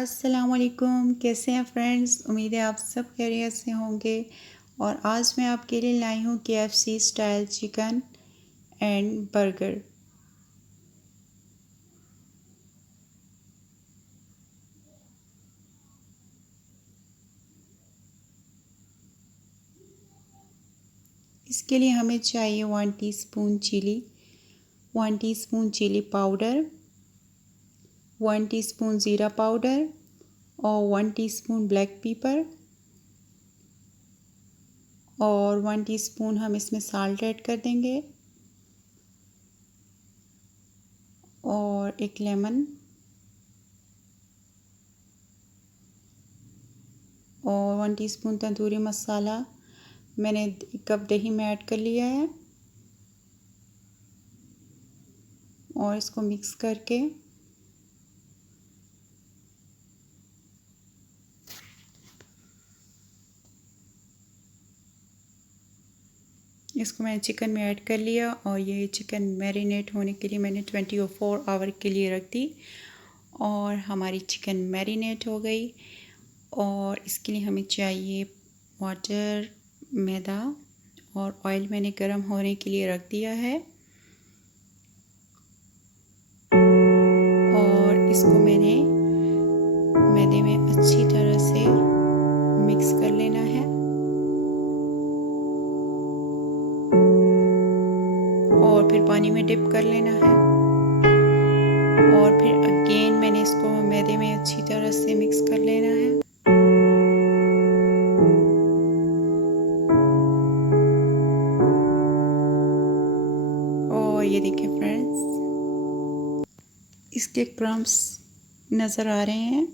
अस्सलामुअलैकुम, कैसे हैं फ्रेंड्स। उम्मीद है आप सब खैरियत से होंगे। और आज मैं आपके लिए लाई हूँ KFC style chicken and burger. इसके लिए हमें चाहिए 1 teaspoon chilli, 1 teaspoon chilli powder, 1 teaspoon ज़ीरा पाउडर और 1 टीस्पून ब्लैक पेपर और 1 टीस्पून हम इसमें साल्ट ऐड कर देंगे और एक लेमन और 1 टीस्पून तंदूरी मसाला मैंने 1 कप दही में ऐड कर लिया है। और इसको मिक्स करके इसको मैंने चिकन में ऐड कर लिया और ये चिकन मैरिनेट होने के लिए मैंने 24 आवर के लिए रख दी और हमारी चिकन मैरिनेट हो गई। और इसके लिए हमें चाहिए वाटर, मैदा और ऑयल मैंने गरम होने के लिए रख दिया है और इसको मैंने मैदे में अच्छी तरह से मिक्स कर लेना है और फिर पानी में डिप कर लेना है और फिर अगेन मैंने इसको मैदे में अच्छी तरह से मिक्स कर लेना है। और ये देखिए फ्रेंड्स, इसके क्रम्स नज़र आ रहे हैं।